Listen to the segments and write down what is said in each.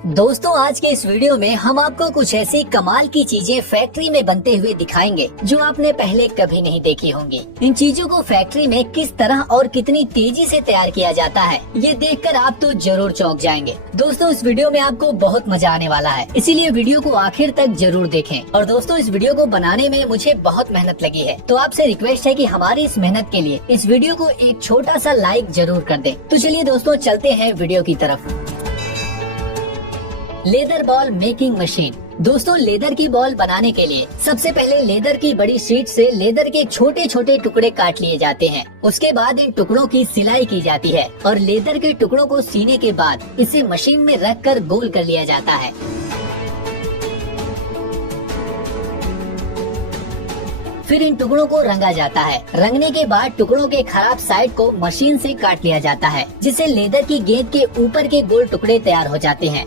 दोस्तों आज के इस वीडियो में हम आपको कुछ ऐसी कमाल की चीजें फैक्ट्री में बनते हुए दिखाएंगे जो आपने पहले कभी नहीं देखी होंगी। इन चीजों को फैक्ट्री में किस तरह और कितनी तेजी से तैयार किया जाता है, ये देखकर आप तो जरूर चौंक जाएंगे। दोस्तों इस वीडियो में आपको बहुत मजा आने वाला है, इसीलिए वीडियो को आखिर तक जरूर देखें। और दोस्तों इस वीडियो को बनाने में मुझे बहुत मेहनत लगी है, तो आपसे रिक्वेस्ट है कि हमारी इस मेहनत के लिए इस वीडियो को एक छोटा सा लाइक जरूर कर दें। तो चलिए दोस्तों चलते हैं वीडियो की तरफ। Leather ball making machine. दोस्तों लेदर की बॉल बनाने के लिए सबसे पहले लेदर की बड़ी शीट से लेदर के छोटे छोटे टुकड़े काट लिए जाते हैं। उसके बाद इन टुकड़ों की सिलाई की जाती है और लेदर के टुकड़ों को सीने के बाद इसे मशीन में रखकर गोल कर लिया जाता है। फिर इन टुकड़ों को रंगा जाता है। रंगने के बाद टुकड़ों के खराब साइड को मशीन से काट लिया जाता है, जिससे लेदर की गेंद के ऊपर के गोल टुकड़े तैयार हो जाते हैं।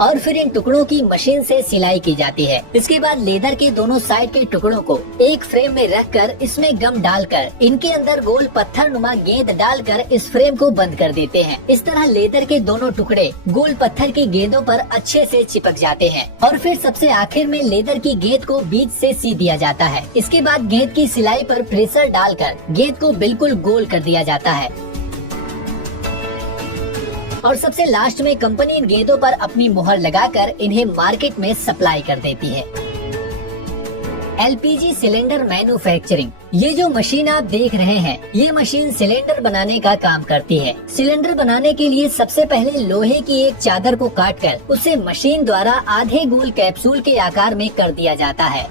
और फिर इन टुकड़ों की मशीन से सिलाई की जाती है। इसके बाद लेदर के दोनों साइड के टुकड़ों को एक फ्रेम में रखकर इसमें गम डालकर इनके अंदर गोल पत्थर नुमा गेंद डालकर इस फ्रेम को बंद कर देते हैं। इस तरह लेदर के दोनों टुकड़े गोल पत्थर की गेंदों पर अच्छे से चिपक जाते हैं। और फिर सबसे आखिर में लेदर की गेंद को बीच से सी दिया जाता है। इसके बाद गेंद की सिलाई पर प्रेशर डालकर गेंद को बिल्कुल गोल कर दिया जाता है। और सबसे लास्ट में कंपनी इन गेंदों पर अपनी मुहर लगाकर इन्हें मार्केट में सप्लाई कर देती है। LPG cylinder manufacturing. ये जो मशीन आप देख रहे हैं, ये मशीन सिलेंडर बनाने का काम करती है। सिलेंडर बनाने के लिए सबसे पहले लोहे की एक चादर को काटकर उसे मशीन द्वारा आधे गोल कैप्सूल के आकार में कर दिया जाता है।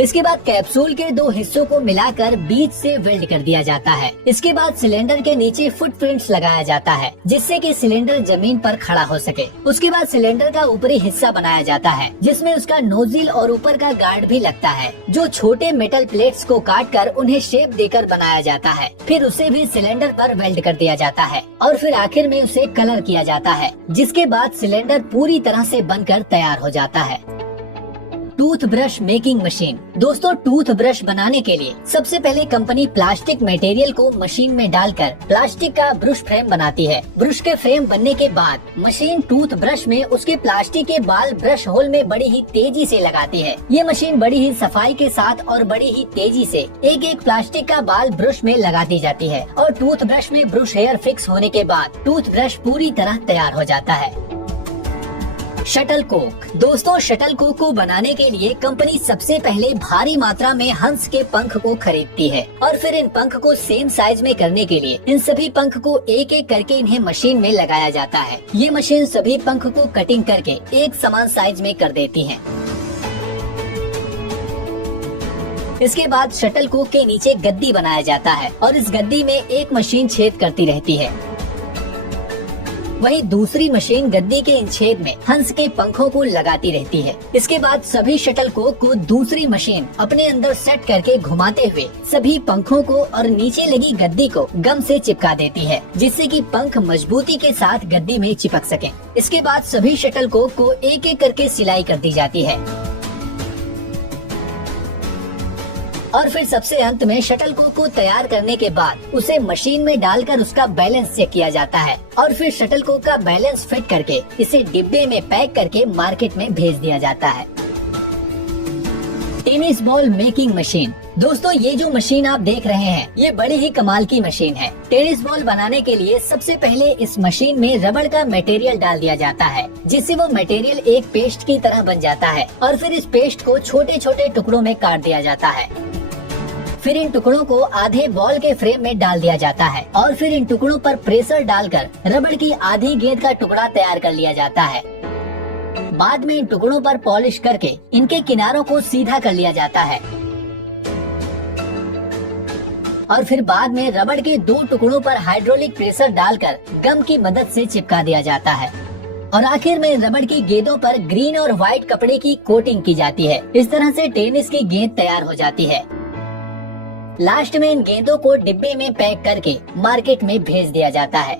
इसके बाद कैप्सूल के दो हिस्सों को मिलाकर बीच से वेल्ड कर दिया जाता है। इसके बाद सिलेंडर के नीचे फुटप्रिंट्स लगाया जाता है, जिससे कि सिलेंडर जमीन पर खड़ा हो सके। उसके बाद सिलेंडर का ऊपरी हिस्सा बनाया जाता है, जिसमें उसका नोजिल और ऊपर का गार्ड भी लगता है, जो छोटे मेटल प्लेट्स को काटकर उन्हें शेप देकर बनाया जाता है। फिर उसे भी सिलेंडर पर वेल्ड कर दिया जाता है और फिर आखिर में उसे कलर किया जाता है, जिसके बाद सिलेंडर पूरी तरह से बनकर तैयार हो जाता है। Tooth brush making machine. दोस्तों टूथ ब्रश बनाने के लिए सबसे पहले कंपनी प्लास्टिक मटेरियल को मशीन में डालकर प्लास्टिक का ब्रश फ्रेम बनाती है। ब्रश के फ्रेम बनने के बाद मशीन टूथ ब्रश में उसके प्लास्टिक के बाल ब्रश होल में बड़ी ही तेजी से लगाती है। ये मशीन बड़ी ही सफाई के साथ और बड़ी ही तेजी से एक एक प्लास्टिक का बाल ब्रश में लगा दी जाती है और टूथ ब्रश में ब्रश हेयर फिक्स होने के बाद टूथ ब्रश पूरी तरह तैयार हो जाता है। Shuttle Coke. दोस्तों शटल कोक को बनाने के लिए कंपनी सबसे पहले भारी मात्रा में हंस के पंख को खरीदती है और फिर इन पंख को सेम साइज में करने के लिए इन सभी पंख को एक एक करके इन्हें मशीन में लगाया जाता है। ये मशीन सभी पंख को कटिंग करके एक समान साइज में कर देती है। इसके बाद शटल कोक के नीचे गद्दी बनाया जाता है और इस गद्दी में एक मशीन छेद करती रहती है। वहीं दूसरी मशीन गद्दी के इन छेद में हंस के पंखों को लगाती रहती है। इसके बाद सभी शटल कोक को दूसरी मशीन अपने अंदर सेट करके घुमाते हुए सभी पंखों को और नीचे लगी गद्दी को गम से चिपका देती है, जिससे कि पंख मजबूती के साथ गद्दी में चिपक सकें। इसके बाद सभी शटल कोक को एक एक करके सिलाई कर दी जाती है और फिर सबसे अंत में शटल कोक को तैयार करने के बाद उसे मशीन में डालकर उसका बैलेंस चेक किया जाता है और फिर शटल कोक का बैलेंस फिट करके इसे डिब्बे में पैक करके मार्केट में भेज दिया जाता है। Tennis ball making machine. दोस्तों ये जो मशीन आप देख रहे हैं, ये बड़ी ही कमाल की मशीन है। टेनिस बॉल बनाने के लिए सबसे पहले इस मशीन में रबड़ का मटेरियल डाल दिया जाता है, जिससे वो मटेरियल एक पेस्ट की तरह बन जाता है और फिर इस पेस्ट को छोटे छोटे टुकड़ों में काट दिया जाता है। फिर इन टुकड़ों को आधे बॉल के फ्रेम में डाल दिया जाता है और फिर इन टुकड़ों पर प्रेशर डालकर रबड़ की आधी गेंद का टुकड़ा तैयार कर लिया जाता है। बाद में इन टुकड़ों पर पॉलिश करके इनके किनारों को सीधा कर लिया जाता है और फिर बाद में रबड़ के दो टुकड़ों पर हाइड्रोलिक प्रेशर डालकर गम की मदद से चिपका दिया जाता है और आखिर में रबड़ की गेंदों पर ग्रीन और व्हाइट कपड़े की कोटिंग की जाती है। इस तरह से टेनिस की गेंद तैयार हो जाती है। लास्ट में इन गेंदों को डिब्बे में पैक करके मार्केट में भेज दिया जाता है।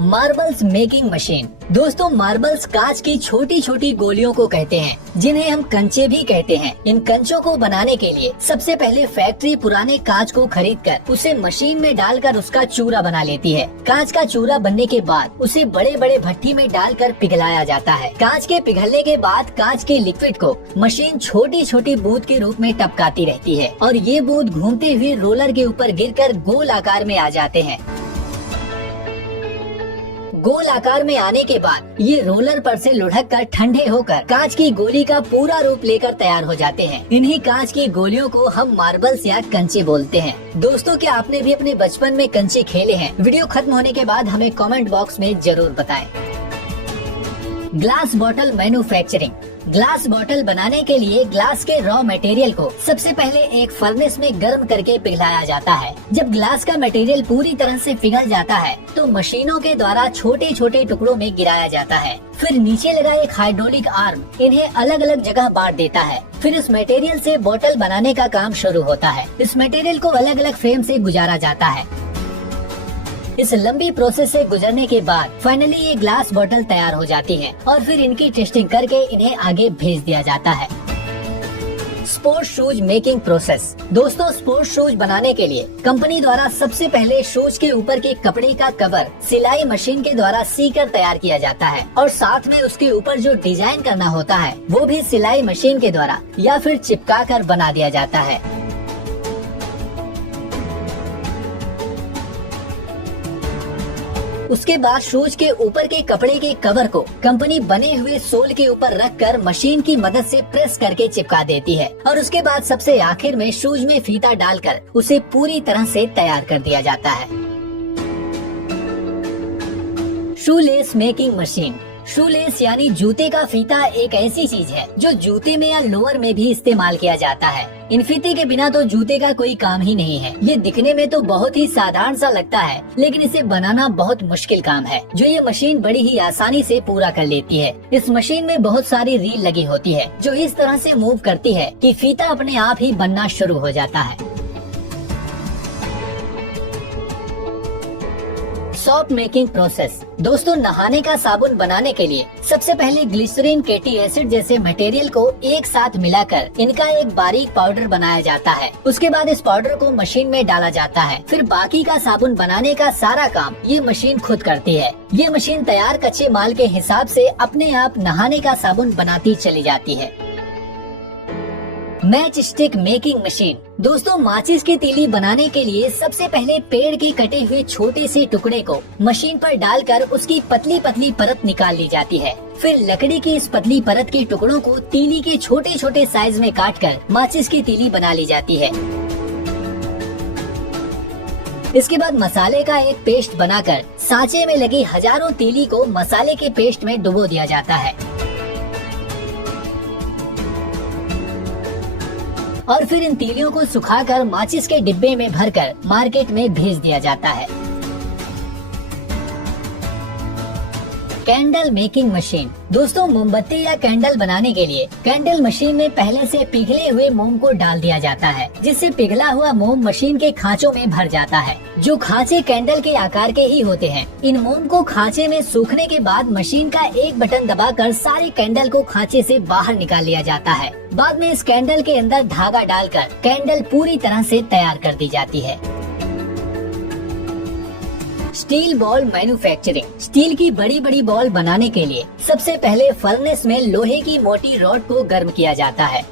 Marbles making machine. दोस्तों मार्बल्स कांच की छोटी छोटी गोलियों को कहते हैं जिन्हें हम कंचे भी कहते हैं। इन कंचों को बनाने के लिए सबसे पहले फैक्ट्री पुराने कांच को खरीद कर उसे मशीन में डालकर उसका चूरा बना लेती है। कांच का चूरा बनने के बाद उसे बड़े बड़े भट्टी में डालकर पिघलाया जाता है। कांच के पिघलने के बाद कांच के लिक्विड को मशीन छोटी छोटी बूंद के रूप में टपकाती रहती है और ये बूंद घूमते हुए रोलर के ऊपर गिरकर गोल आकार में आ जाते हैं। गोल आकार में आने के बाद ये रोलर पर से लुढ़क कर ठंडे होकर कांच की गोली का पूरा रूप लेकर तैयार हो जाते हैं। इन्हीं कांच की गोलियों को हम मार्बल्स या कंचे बोलते हैं। दोस्तों क्या आपने भी अपने बचपन में कंचे खेले हैं? वीडियो खत्म होने के बाद हमें कमेंट बॉक्स में जरूर बताएं। Glass bottle manufacturing. Glass bottle बनाने के लिए ग्लास के रॉ मटेरियल को सबसे पहले एक फर्नेस में गर्म करके पिघलाया जाता है। जब ग्लास का मटेरियल पूरी तरह से पिघल जाता है तो मशीनों के द्वारा छोटे छोटे टुकड़ों में गिराया जाता है। फिर नीचे लगा एक हाइड्रोलिक आर्म इन्हें अलग अलग जगह बांट देता है। फिर इस मटेरियल से बॉटल बनाने का काम शुरू होता है। इस मटेरियल को अलग अलग फ्रेम से गुजारा जाता है। इस लंबी प्रोसेस से गुजरने के बाद फाइनली ये ग्लास बॉटल तैयार हो जाती है और फिर इनकी टेस्टिंग करके इन्हें आगे भेज दिया जाता है। Sports shoes making process. दोस्तों स्पोर्ट्स शूज बनाने के लिए कंपनी द्वारा सबसे पहले शूज के ऊपर के कपड़े का कवर सिलाई मशीन के द्वारा सीकर तैयार किया जाता है और साथ में उसके ऊपर जो डिजाइन करना होता है वो भी सिलाई मशीन के द्वारा या फिर चिपका कर बना दिया जाता है। उसके बाद शूज के ऊपर के कपड़े के कवर को कंपनी बने हुए सोल के ऊपर रखकर मशीन की मदद से प्रेस करके चिपका देती है और उसके बाद सबसे आखिर में शूज में फीता डालकर उसे पूरी तरह से तैयार कर दिया जाता है। Shoelace making machine. शूलेस यानी जूते का फीता एक ऐसी चीज है जो जूते में या लोअर में भी इस्तेमाल किया जाता है। इन फीते के बिना तो जूते का कोई काम ही नहीं है। ये दिखने में तो बहुत ही साधारण सा लगता है लेकिन इसे बनाना बहुत मुश्किल काम है जो ये मशीन बड़ी ही आसानी से पूरा कर लेती है। इस मशीन में बहुत सारी रील लगी होती है जो इस तरह से मूव करती है कि फीता अपने आप ही बनना शुरू हो जाता है। Soap making process. दोस्तों नहाने का साबुन बनाने के लिए सबसे पहले ग्लिसरीन फैटी एसिड जैसे मटेरियल को एक साथ मिलाकर इनका एक बारीक पाउडर बनाया जाता है। उसके बाद इस पाउडर को मशीन में डाला जाता है। फिर बाकी का साबुन बनाने का सारा काम ये मशीन खुद करती है। ये मशीन तैयार कच्चे माल के हिसाब से अपने आप नहाने का साबुन बनाती चली जाती है। Match stick making machine. दोस्तों माचिस की तीली बनाने के लिए सबसे पहले पेड़ के कटे हुए छोटे से टुकड़े को मशीन पर डालकर उसकी पतली पतली परत निकाल ली जाती है। फिर लकड़ी की इस पतली परत के टुकड़ों को तीली के छोटे छोटे साइज में काटकर माचिस की तीली बना ली जाती है। इसके बाद मसाले का एक पेस्ट बनाकर सांचे में लगी हजारों तीली को मसाले के पेस्ट में डुबो दिया जाता है और फिर इन तीलियों को सुखाकर माचिस के डिब्बे में भरकर मार्केट में भेज दिया जाता है। Candle making machine. दोस्तों मोमबत्ती या कैंडल बनाने के लिए कैंडल मशीन में पहले से पिघले हुए मोम को डाल दिया जाता है जिससे पिघला हुआ मोम मशीन के खांचों में भर जाता है जो खांचे कैंडल के आकार के ही होते हैं। इन मोम को खांचे में सूखने के बाद मशीन का एक बटन दबाकर सारे कैंडल को खांचे से बाहर निकाल लिया जाता है। बाद में इस कैंडल के अंदर धागा डालकर कैंडल पूरी तरह से तैयार कर दी जाती है। Steel ball manufacturing. स्टील की बड़ी बड़ी बॉल बनाने के लिए सबसे पहले फर्नेस में लोहे की मोटी रॉड को गर्म किया जाता है।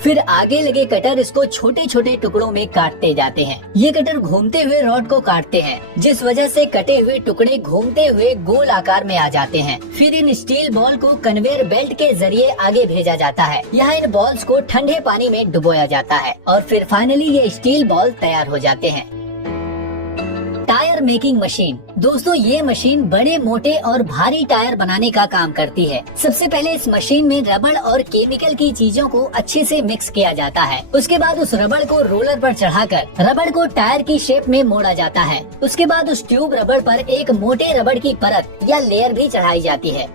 फिर आगे लगे कटर इसको छोटे छोटे टुकड़ों में काटते जाते हैं। ये कटर घूमते हुए रॉड को काटते हैं जिस वजह से कटे हुए टुकड़े घूमते हुए गोल आकार में आ जाते हैं। फिर इन स्टील बॉल को कन्वेयर बेल्ट के जरिए आगे भेजा जाता है। यहाँ इन बॉल्स को ठंडे पानी में डुबोया जाता है और फिर फाइनली ये स्टील बॉल तैयार हो जाते हैं। Tyre making machine. दोस्तों ये मशीन बड़े मोटे और भारी टायर बनाने का काम करती है। सबसे पहले इस मशीन में रबड़ और केमिकल की चीजों को अच्छे से मिक्स किया जाता है। उसके बाद उस रबड़ को रोलर पर चढ़ाकर रबड़ को टायर की शेप में मोड़ा जाता है। उसके बाद उस ट्यूब रबड़ पर एक मोटे रबड़ की परत या लेयर भी चढ़ाई जाती है।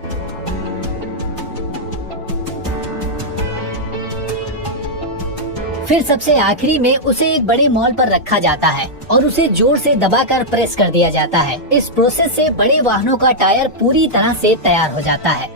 फिर सबसे आखिरी में उसे एक बड़े मॉल पर रखा जाता है और उसे जोर से दबाकर प्रेस कर दिया जाता है। इस प्रोसेस से बड़े वाहनों का टायर पूरी तरह से तैयार हो जाता है।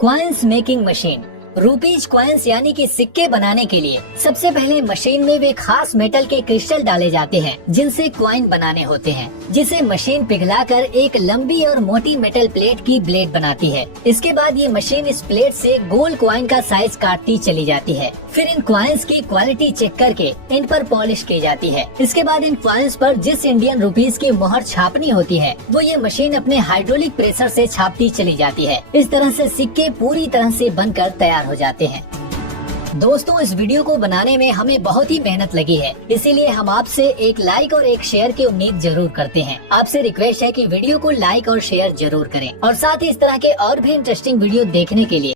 Coins making machine. Rupees coins यानी कि सिक्के बनाने के लिए सबसे पहले मशीन में वे खास मेटल के क्रिस्टल डाले जाते हैं जिनसे कॉइन बनाने होते हैं, जिसे मशीन पिघलाकर एक लंबी और मोटी मेटल प्लेट की ब्लेड बनाती है। इसके बाद ये मशीन इस प्लेट से गोल कॉइन का साइज काटती चली जाती है। फिर इन कॉइन्स की क्वालिटी चेक करके इन पर पॉलिश की जाती है। इसके बाद इन कॉइन्स पर जिस इंडियन रुपीज की मोहर छापनी होती है वो ये मशीन अपने हाइड्रोलिक प्रेशर से छापती चली जाती है। इस तरह से सिक्के पूरी तरह से बनकर तैयार हो जाते हैं। दोस्तों, इस वीडियो को बनाने में हमें बहुत ही मेहनत लगी है, इसीलिए हम आपसे एक लाइक और एक शेयर की उम्मीद जरूर करते हैं। आपसे रिक्वेस्ट है कि वीडियो को लाइक और शेयर जरूर करें और साथ ही इस तरह के और भी इंटरेस्टिंग वीडियो देखने के लिए